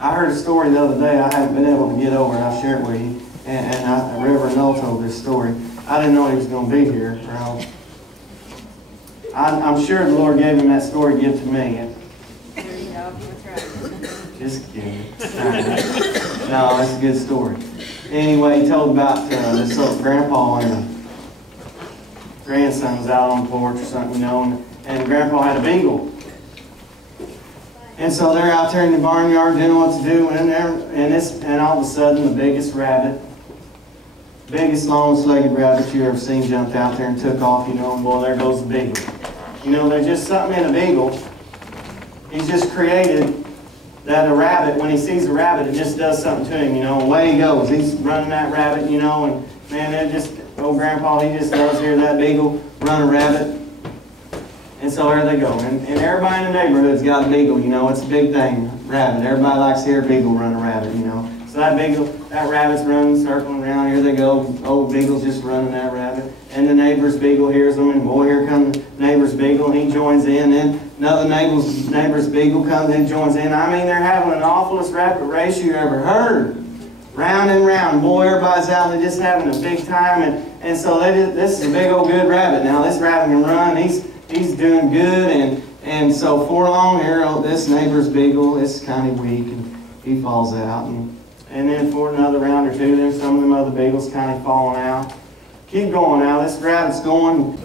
I heard a story the other day I haven't been able to get over, and I'll share it with you. And Reverend Noel told this story. I didn't know he was going to be here. I'm sure the Lord gave him that story to give to me. Just kidding. No, it's a good story. Anyway, he told about this little grandpa and a grandson was out on the porch or something, you know, and grandpa had a beagle. And so they're out there in the barnyard doing what to do, and all of a sudden the biggest rabbit, biggest longest-legged rabbit you ever seen jumped out there and took off, you know, and boy, there goes the beagle. You know, there's just something in a beagle. He's just created that a rabbit, when he sees a rabbit, it just does something to him, you know, and away he goes. He's running that rabbit, you know, and man, it just, old grandpa, he just loves to hear that beagle run a rabbit. And so there they go. And everybody in the neighborhood's got a beagle, you know, it's a big thing, rabbit. Everybody likes to hear a beagle run a rabbit, you know. So that beagle, that rabbit's running, circling around, here they go, old beagle's just running that rabbit. And the neighbor's beagle hears them, and boy, here comes the neighbor's beagle, and he joins in. And another neighbor's beagle comes in and joins in. I mean, they're having an awfulest rabbit race you ever heard. Round and round. Boy, everybody's out there just having a big time. And so this is a big old good rabbit. Now, this rabbit can run. He's doing good. And so for long here, this neighbor's beagle is kind of weak, and he falls out. And then for another round or two, then some of them other beagles kind of falling out. Keep going now. This rabbit's going.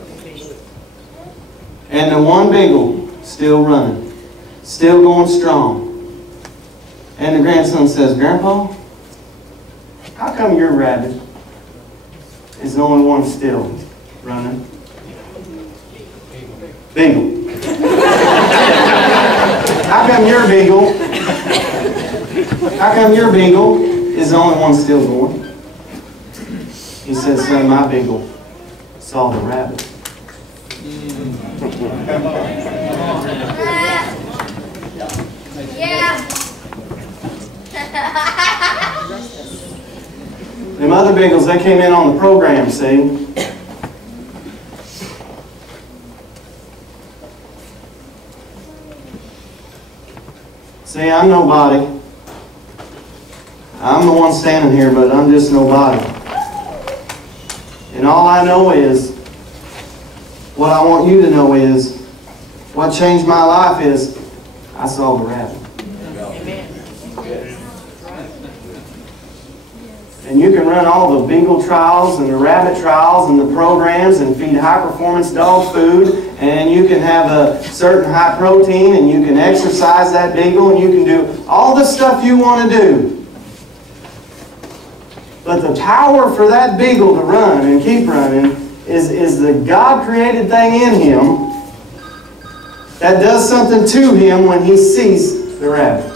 And the one beagle still running. Still going strong. And the grandson says, Grandpa, how come your rabbit is the only one still running? Beagle. How come your beagle is the only one still going? He says, son, my beagle saw the rabbit. Yeah. Them other beagles, they came in on the program, see? See, I'm nobody. I'm the one standing here, but I'm just nobody. And all I know is, what I want you to know is, what changed my life is, I saw the rabbit. And you can run all the beagle trials and the rabbit trials and the programs and feed high-performance dog food, and you can have a certain high protein, and you can exercise that beagle, and you can do all the stuff you want to do. But the power for that beagle to run and keep running is the God-created thing in him that does something to him when he sees the rabbit.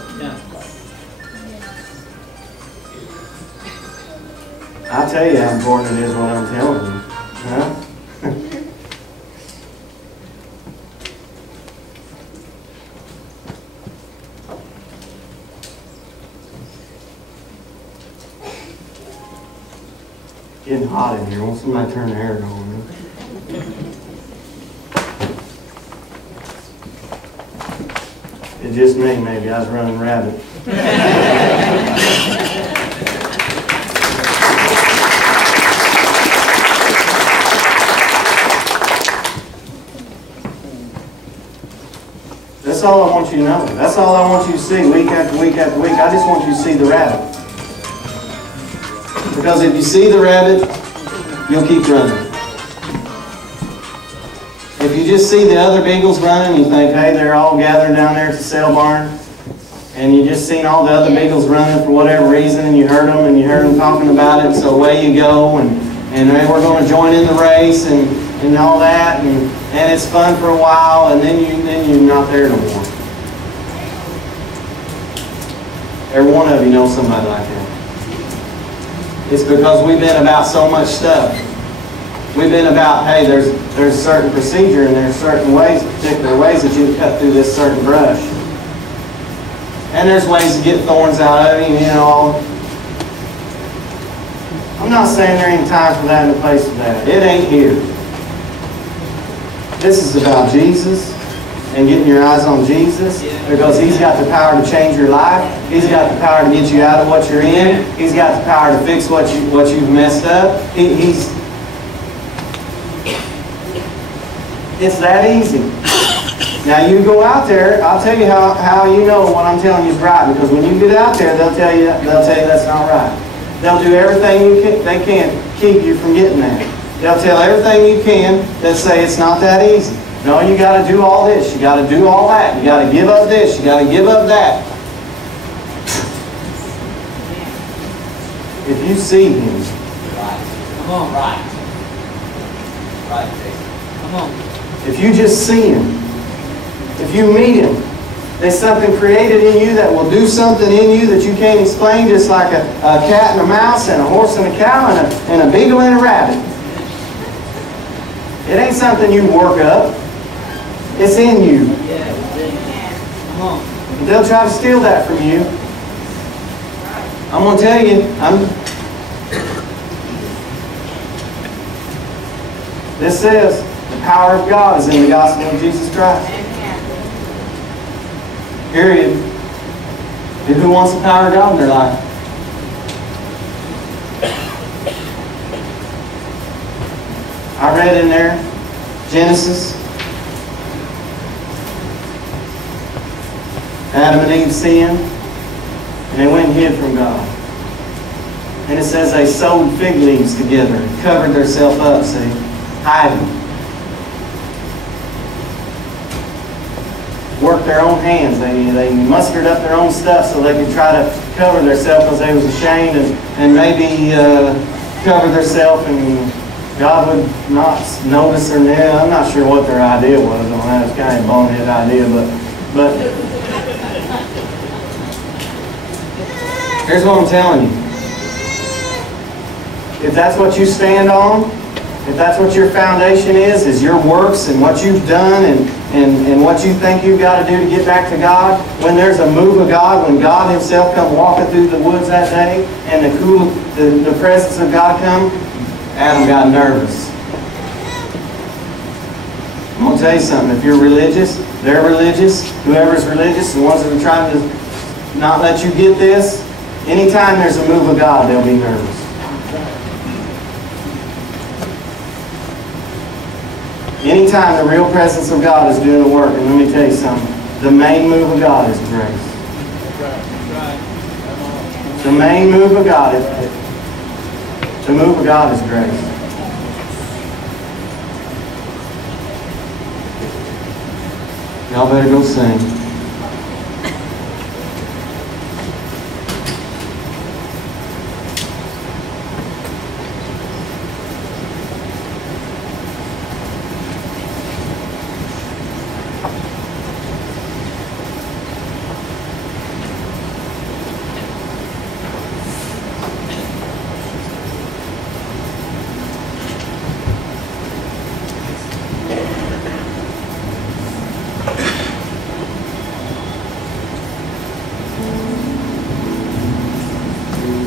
I'll tell you how important it is what I'm telling you. Huh? Getting hot in here. Won't somebody turn the air on? It's just me, maybe. I was running rabbit. That's all I want you to know. That's all I want you to see week after week after week. I just want you to see the rabbit. Because if you see the rabbit, you'll keep running. If you just see the other beagles running, you think, hey, they're all gathered down there at the sale barn, and you just seen all the other beagles running for whatever reason, and you heard them talking about it, and so away you go, and hey, we're going to join in the race, and all that, and it's fun for a while, and then you're not there no more. Every one of you knows somebody like that. It's because we've been about so much stuff. We've been about, hey, there's a certain procedure and there's certain ways, particular ways that you cut through this certain brush. And there's ways to get thorns out of it, you know. I'm not saying there ain't time for that and a place for that. It ain't here. This is about Jesus. and getting your eyes on Jesus, because He's got the power to change your life. He's got the power to get you out of what you're in. He's got the power to fix what you've messed up. It's that easy. Now you go out there, I'll tell you how you know what I'm telling you is right, because when you get out there, they'll tell you that's not right. They'll do everything they can keep you from getting that. They'll tell everything you can that say it's not that easy. No, you got to do all this. You got to do all that. You got to give up this. You got to give up that. If you see Him, come on, right, come on. If you just see Him, if you meet Him, there's something created in you that will do something in you that you can't explain, just like a cat and a mouse and a horse and a cow and a beagle and a rabbit. It ain't something you work up. It's in you. Come on. They'll try to steal that from you. I'm going to tell you, this says the power of God is in the gospel of Jesus Christ. Period. And who wants the power of God in their life? I read in there, Genesis. Adam and Eve sinned, and they went and hid from God. And it says they sewed fig leaves together and covered themselves up, see, hiding. Worked their own hands. They mustered up their own stuff so they could try to cover themselves because they was ashamed and maybe cover themselves and God would not notice their nail. I'm not sure what their idea was on that. It's kind of a bonehead idea, but here's what I'm telling you. If that's what you stand on, if that's what your foundation is your works and what you've done and what you think you've got to do to get back to God, when there's a move of God, when God Himself come walking through the woods that day and the presence of God come, Adam got nervous. I'm going to tell you something. If you're religious, they're religious, whoever's religious, the ones that are trying to not let you get this, anytime there's a move of God, they'll be nervous. Anytime the real presence of God is doing the work, and let me tell you something, the main move of God is grace. The main move of God is grace. Y'all better go sing.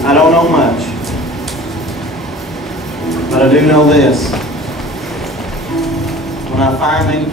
I don't know much, but I do know this. When I finally